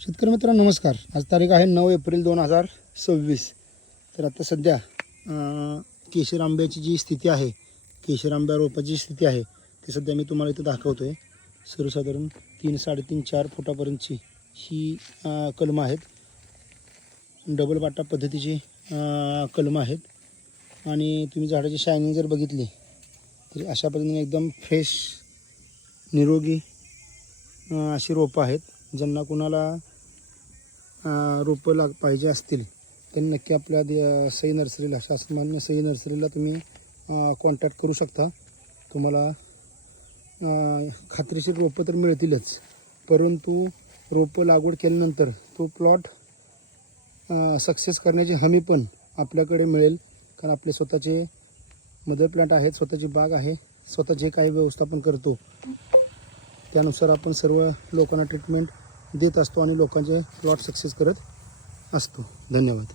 शेतकरी मित्रांनो नमस्कार. आज तारीख आहे 9 एप्रिल 2026. तर आता सध्या केशर आंब्याची जी स्थिती आहे, केशर आंब्या रोपाची स्थिती आहे ती सध्या मी तुम्हाला इथं दाखवतो आहे. सर्वसाधारण 3-3.5-4 फुटापर्यंतची ही कलमं आहेत. डबल बाटा पद्धतीची कलमं आहेत आणि तुम्ही झाडाची शायनिंग जर बघितली तर अशा पद्धतीने एकदम फ्रेश निरोगी अशी रोपं आहेत. ज्यांना कुणाला रोपं पाहिजे असतील त्यांनी नक्की आपल्या सई नर्सरीला, शासनमान्य सई नर्सरीला तुम्ही कॉन्टॅक्ट करू शकता. तुम्हाला खात्रीशीर रोपं तर मिळतीलच, परंतु रोपं लागवड केल्यानंतर तो प्लॉट सक्सेस करण्याची हमी पण आपल्याकडे मिळेल. कारण आपले स्वतःचे मदर प्लांट आहेत, स्वतःची बाग आहे, स्वतः जे काही व्यवस्थापन करतो त्यानुसार आपण सर्व लोकांना ट्रीटमेंट देत असतो आणि लोकांचे प्लॉट सक्सेस करत असतो. धन्यवाद.